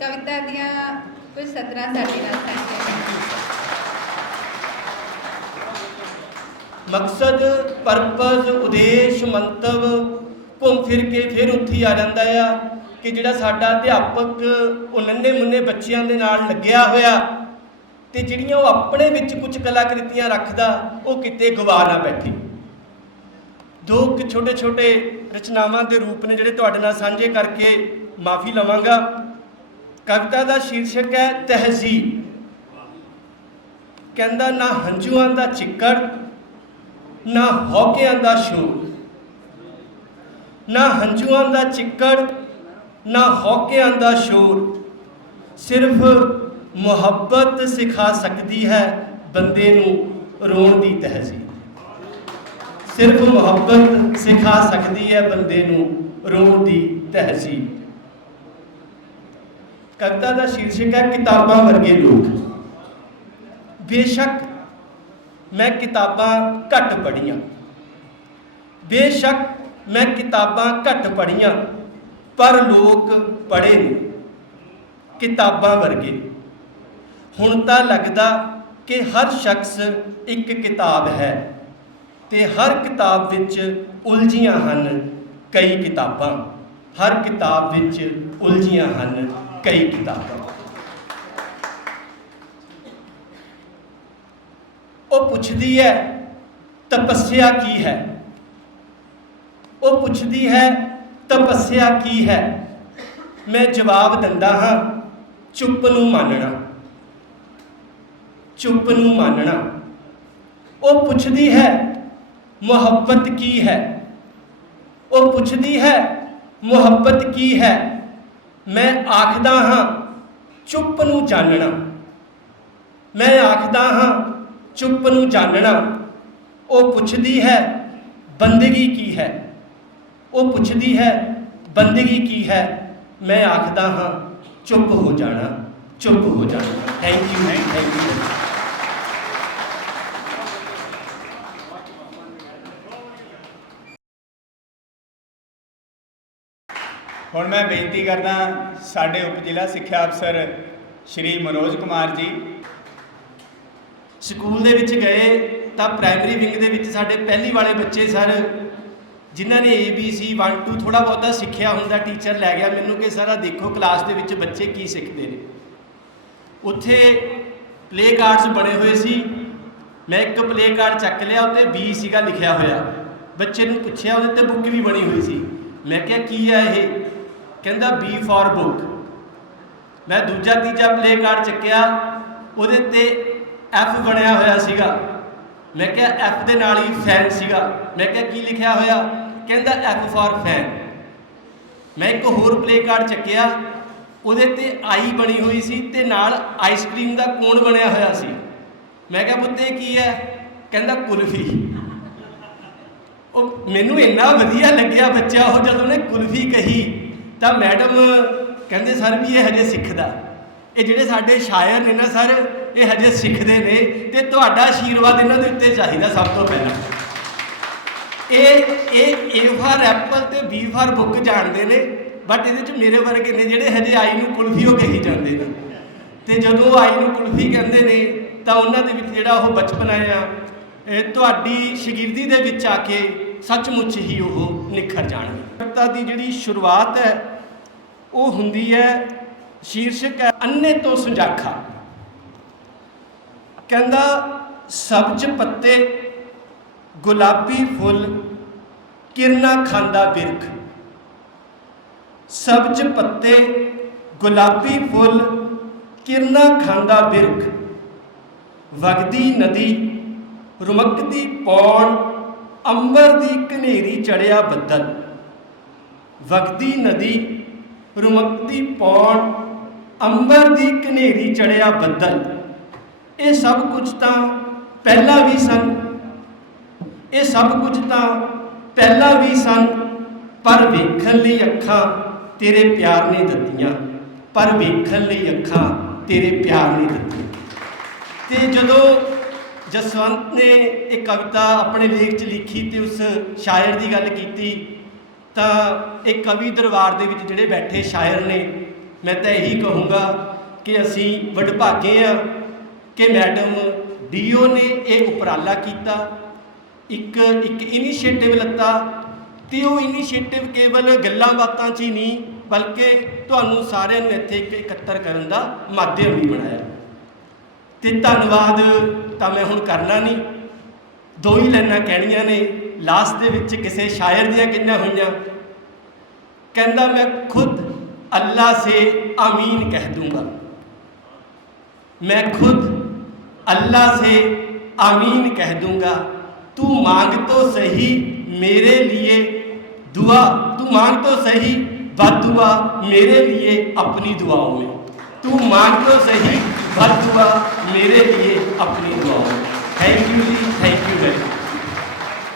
ਕਵਿਤਾ ਦੀਆਂ ਕੁਝ ਸਤਰਾਂ ਸਾਡੇ ਨਾਲ ਸਾਂਝੀਆਂ ਮਕਸਦ ਪਰਪਸ ਉਦੇਸ਼, ਮੰਤਵ, ਘੁੰਮ ਫਿਰ ਕੇ ਫਿਰ ਉੱਥੇ ਆ ਜਾਂਦਾ ਆ ਕਿ ਜਿਹੜਾ ਸਾਡਾ ਅਧਿਆਪਕ ਉਹ ਨੰਨੇ ਮੁੰਨੇ ਬੱਚਿਆਂ ਦੇ ਨਾਲ ਲੱਗਿਆ ਹੋਇਆ ਤੇ ਜਿਹੜੀਆਂ ਉਹ ਆਪਣੇ ਵਿੱਚ ਕੁਝ ਕਲਾਕ੍ਰਿਤੀਆਂ ਰੱਖਦਾ, ਉਹ ਕਿਤੇ ਗਵਾ ਨਾ ਬੈਠੀ। ਦੋ ਕਿ ਛੋਟੇ ਛੋਟੇ ਰਚਨਾਵਾਂ ਦੇ ਰੂਪ ਨੇ ਜਿਹੜੇ ਤੁਹਾਡੇ ਨਾਲ ਸਾਂਝੇ ਕਰਕੇ ਮਾਫੀ ਲਵਾਂਗਾ। ਕਵਿਤਾ ਦਾ ਸ਼ੀਰਸ਼ਕ ਹੈ ਤਹਿਜ਼ੀਬ। ਕਹਿੰਦਾ ਨਾ ਹੰਝੂਆਂ ਦਾ ਚਿੱਕੜ, ਨਾ ਹੌਕਿਆਂ ਦਾ ਸ਼ੋਰ। ਨਾ ਹੰਝੂਆਂ ਦਾ ਚਿੱਕੜ, ਨਾ ਹੌਕਿਆਂ ਦਾ ਸ਼ੋਰ। ਸਿਰਫ ਮੁਹੱਬਤ ਸਿਖਾ ਸਕਦੀ ਹੈ ਬੰਦੇ ਨੂੰ ਰੋਣ ਦੀ ਤਹਿਜ਼ੀਬ। ਸਿਰਫ ਮੁਹੱਬਤ ਸਿਖਾ ਸਕਦੀ ਹੈ ਬੰਦੇ ਨੂੰ ਰੋਣ ਦੀ ਤਹਿਜ਼ੀਬ। ਕਵਿਤਾ ਦਾ ਸ਼ੀਰਸ਼ਕ ਹੈ ਕਿਤਾਬਾਂ ਵਰਗੇ ਲੋਕ। ਬੇਸ਼ੱਕ ਮੈਂ ਕਿਤਾਬਾਂ ਘੱਟ ਪੜ੍ਹੀਆਂ। ਬੇਸ਼ੱਕ ਮੈਂ ਕਿਤਾਬਾਂ ਘੱਟ ਪੜ੍ਹੀਆਂ, ਪਰ ਲੋਕ ਪੜ੍ਹੇ ਨੇ। ਕਿਤਾਬਾਂ ਵਰਗੇ। ਹੁਣ ਤਾਂ ਲੱਗਦਾ ਕਿ ਹਰ ਸ਼ਖਸ ਇੱਕ ਕਿਤਾਬ ਹੈ ਤੇ ਹਰ ਕਿਤਾਬ ਵਿੱਚ ਉਲਝੀਆਂ ਹਨ ਕਈ ਕਿਤਾਬਾਂ। ਹਰ ਕਿਤਾਬ ਵਿੱਚ ਉਲਝੀਆਂ ਹਨ ਕਈ ਕਿਤਾਬਾਂ। ਉਹ ਪੁੱਛਦੀ ਹੈ, ਤਪੱਸਿਆ ਕੀ ਹੈ? ਉਹ ਪੁੱਛਦੀ ਹੈ, ਤਪੱਸਿਆ ਕੀ ਹੈ? ਮੈਂ ਜਵਾਬ ਦਿੰਦਾ ਹਾਂ, ਚੁੱਪ ਨੂੰ ਮੰਨਣਾ। ਚੁੱਪ ਨੂੰ ਮੰਨਣਾ। ਉਹ ਪੁੱਛਦੀ ਹੈ, ਮੁਹੱਬਤ ਕੀ ਹੈ? ਉਹ ਪੁੱਛਦੀ ਹੈ, ਮੁਹੱਬਤ ਕੀ ਹੈ? ਮੈਂ ਆਖਦਾ ਹਾਂ, ਚੁੱਪ ਨੂੰ ਜਾਣਨਾ ਮੈਂ ਆਖਦਾ ਹਾਂ, ਚੁੱਪ ਨੂੰ ਜਾਣਨਾ ਉਹ ਪੁੱਛਦੀ ਹੈ, ਬੰਦਗੀ ਕੀ ਹੈ? ਉਹ ਪੁੱਛਦੀ ਹੈ, ਬੰਦਗੀ ਕੀ ਹੈ? ਮੈਂ ਆਖਦਾ ਹਾਂ, ਚੁੱਪ ਹੋ ਜਾਣਾ, ਚੁੱਪ ਹੋ ਜਾਣਾ। ਥੈਂਕ ਯੂ ਥੈਂਕ ਯੂ ਹੁਣ ਮੈਂ ਬੇਨਤੀ ਕਰਦਾ ਸਾਡੇ ਉਪ ਜ਼ਿਲ੍ਹਾ ਸਿੱਖਿਆ ਅਫਸਰ ਸ਼੍ਰੀ ਮਨੋਜ ਕੁਮਾਰ ਜੀ। ਸਕੂਲ ਦੇ ਵਿੱਚ ਗਏ ਤਾਂ ਪ੍ਰਾਇਮਰੀ ਵਿੰਗ ਦੇ ਵਿੱਚ ਸਾਡੇ ਪਹਿਲੀ ਵਾਲੇ ਬੱਚੇ ਸਰ, ਜਿਨ੍ਹਾਂ ਨੇ ABC 1 2 ਥੋੜਾ ਬਹੁਤਾ ਸਿੱਖਿਆ ਹੁੰਦਾ ਟੀਚਰ ਲੈ ਗਿਆ। ਮੈਨੂੰ ਕਿ ਸਾਰਾ ਦੇਖੋ ਕਲਾਸ ਦੇ ਵਿੱਚ ਬੱਚੇ ਕੀ ਸਿੱਖਦੇ ਨੇ। ਉੱਥੇ ਪਲੇ ਕਾਰਡਸ ਬਣੇ ਹੋਏ ਸੀ। ਮੈਂ ਇੱਕ ਪਲੇ ਕਾਰਡ ਚੱਕ ਲਿਆ, ਉੱਤੇ B ਸੀਗਾ ਲਿਖਿਆ ਹੋਇਆ। ਬੱਚੇ ਨੂੰ ਪੁੱਛਿਆ, ਉਹਦੇ ਤੇ ਬੁੱਕ ਵੀ ਬਣੀ ਹੋਈ ਸੀ। ਮੈਂ ਕਿਹਾ, ਕੀ ਆ ਇਹ? ਕਹਿੰਦਾ ਬੀ ਫॉर ਬੁੱਕ ਮੈਂ ਦੂਜਾ ਤੀਜਾ ਪਲੇ ਕਾਰਡ ਚੱਕਿਆ, ਉਹਦੇ ਤੇ ਐਫ ਬਣਿਆ ਹੋਇਆ ਸੀਗਾ। ਮੈਂ ਕਿਹਾ, F ਦੇ ਨਾਲ ਹੀ ਫੈਨ ਸੀਗਾ। ਮੈਂ ਕਿਹਾ, ਕੀ ਲਿਖਿਆ ਹੋਇਆ? ਕਹਿੰਦਾ, F ਫॉर ਫੈਨ ਮੈਂ ਇੱਕ ਹੋਰ ਪਲੇ ਕਾਰਡ ਚੱਕਿਆ, ਉਹਦੇ ਤੇ ਆਈ ਬਣੀ ਹੋਈ ਸੀ ਤੇ ਨਾਲ ਆਈਸਕ੍ਰੀਮ ਦਾ ਕੋਣ ਬਣਿਆ ਹੋਇਆ ਸੀ। ਮੈਂ ਕਿਹਾ, ਪੁੱਤੇ, ਕੀ ਹੈ? ਕਹਿੰਦਾ, ਕੁਲਫੀ। ਉਹ ਮੈਨੂੰ ਇੰਨਾ ਵਧੀਆ ਲੱਗਿਆ ਬੱਚਾ ਉਹ ਜਦੋਂ ਨੇ ਕੁਲਫੀ ਕਹੀ ਤਾਂ ਮੈਡਮ ਕਹਿੰਦੇ, ਸਰ, ਵੀ ਇਹ ਹਜੇ ਸਿੱਖਦਾ। ਇਹ ਜਿਹੜੇ ਸਾਡੇ ਸ਼ਾਇਰ ਨੇ ਨਾ, ਸਰ, ਇਹ ਹਜੇ ਸਿੱਖਦੇ ਨੇ ਤੇ ਤੁਹਾਡਾ ਆਸ਼ੀਰਵਾਦ ਇਹਨਾਂ ਦੇ ਉੱਤੇ ਚਾਹੀਦਾ ਸਭ ਤੋਂ ਪਹਿਲਾਂ। ਇਹ ਇਹ ਏ ਫਾਰ ਐਪਲ ਤੇ ਬੀ ਫਾਰ ਬੁੱਕ ਜਾਣਦੇ ਨੇ ਬਟ ਇਹਦੇ ਚ ਮੇਰੇ ਵਰਗੇ ਨੇ ਜਿਹੜੇ ਹਜੇ ਆਈ ਨੂੰ ਕੁਲਫੀ ਉਹ ਕਹੀ ਜਾਂਦੇ ਨੇ। ਤੇ ਜਦੋਂ ਆਈ ਨੂੰ ਕੁਲਫੀ ਕਹਿੰਦੇ ਨੇ, ਤਾਂ ਉਹਨਾਂ ਦੇ ਵਿੱਚ ਜਿਹੜਾ ਉਹ ਬਚਪਨ ਆਇਆ, ਇਹ ਤੁਹਾਡੀ ਸ਼ਗਿਰਦੀ ਦੇ ਵਿੱਚ ਆ ਕੇ ਸੱਚਮੁੱਚ ਹੀ ਉਹ ਨਿਖਰ ਜਾਣਗੇ। ਕਵਿਤਾ ਦੀ ਜਿਹੜੀ ਸ਼ੁਰੂਆਤ ਹੈ ਉਹ ਹੁੰਦੀ ਹੈ ਸ਼ੀਰਸ਼ਕ ਹੈ ਅੰਨੇ ਤੋਂ ਸੁਜਾਖਾ। ਕਹਿੰਦਾ ਸਬਜ਼ ਪੱਤੇ ਗੁਲਾਬੀ ਫੁੱਲ, ਕਿਰਨਾ ਖਾਂਦਾ ਬਿਰਖ। ਸਬਜ਼ ਪੱਤੇ ਗੁਲਾਬੀ ਫੁੱਲ, ਕਿਰਨਾ ਖਾਂਦਾ ਬਿਰਖ। ਵਗਦੀ ਨਦੀ, ਰੁਮਕਦੀ ਪੌਣ, ਅੰਬਰ ਦੀ ਕਨੇਰੀ ਚੜਿਆ ਬੱਦਲ। ਵਗਦੀ ਨਦੀ ਰੁਮਕਦੀ ਪੌਣ ਅੰਬਰ ਦੀ ਕਨੇਰੀ ਚੜਿਆ ਬੱਦਲ। ਇਹ ਸਭ ਕੁਝ ਤਾਂ ਪਹਿਲਾਂ ਵੀ ਸਨ। ਇਹ ਸਭ ਕੁਝ ਤਾਂ ਪਹਿਲਾਂ ਵੀ ਸਨ। ਪਰ ਵੇਖਣ ਲਈ ਅੱਖਾਂ ਤੇਰੇ ਪਿਆਰ ਨੇ ਦਿੱਤੀਆਂ। ਪਰ ਵੇਖਣ ਲਈ ਅੱਖਾਂ ਤੇਰੇ ਪਿਆਰ ਨੇ ਦਿੱਤੀਆਂ। ਤੇ ਜਦੋਂ ਜਸਵੰਤ ਨੇ ਇਹ ਕਵਿਤਾ ਆਪਣੇ ਲੇਖ 'ਚ ਲਿਖੀ ਤੇ ਉਸ ਸ਼ਾਇਰ ਦੀ ਗੱਲ ਕੀਤੀ ਤਾਂ ਇਹ ਕਵੀ ਦਰਬਾਰ ਦੇ ਵਿੱਚ ਜਿਹੜੇ ਬੈਠੇ ਸ਼ਾਇਰ ਨੇ, ਮੈਂ ਤਾਂ ਇਹੀ ਕਹੂੰਗਾ ਕਿ ਅਸੀਂ ਵਡਭਾਗੇ ਆ ਕਿ ਮੈਡਮ ਡੀਓ ਨੇ ਇਹ ਉਪਰਾਲਾ ਕੀਤਾ। ਇੱਕ ਇੱਕ ਇਨੀਸ਼ੀਏਟਿਵ ਲੱਤਾ ਤੇ ਉਹ ਇਨੀਸ਼ੀਏਟਿਵ ਕੇਵਲ ਗੱਲਾਂ ਬਾਤਾਂ 'ਚ ਹੀ ਨਹੀਂ, ਬਲਕਿ ਤੁਹਾਨੂੰ ਸਾਰਿਆਂ ਨੂੰ ਇੱਥੇ ਇੱਕ ਇਕੱਤਰ ਕਰਨ ਦਾ ਮਾਧਿਅਮ ਵੀ ਬਣਾਇਆ। ਤੇ ਧੰਨਵਾਦ ਤਾਂ ਮੈਂ ਹੁਣ ਕਰਨਾ ਨਹੀਂ। ਦੋ ਹੀ ਲਾਈਨਾਂ ਕਹਿਣੀਆਂ ਨੇ। ਲਾਸਟ ਦੇ ਵਿੱਚ ਕਿਸੇ ਸ਼ਾਇਰ ਦੀਆਂ ਕਿੰਨਾ ਹੋਈਆਂ ਕਹਿੰਦਾ ਮੈਂ ਖੁਦ ਅੱਲਾ ਸੇ ਆਮੀਨ ਕਹਿ ਦੂੰਗਾ मैं खुद अल्लाह से आमीन कह दूंगा तू मांग तो सही मेरे लिए दुआ तू मांग तो सही बद दुआ मेरे लिए अपनी दुआओं में तू मांग तो सही बद दुआ मेरे लिए अपनी दुआओं में थैंक यू जी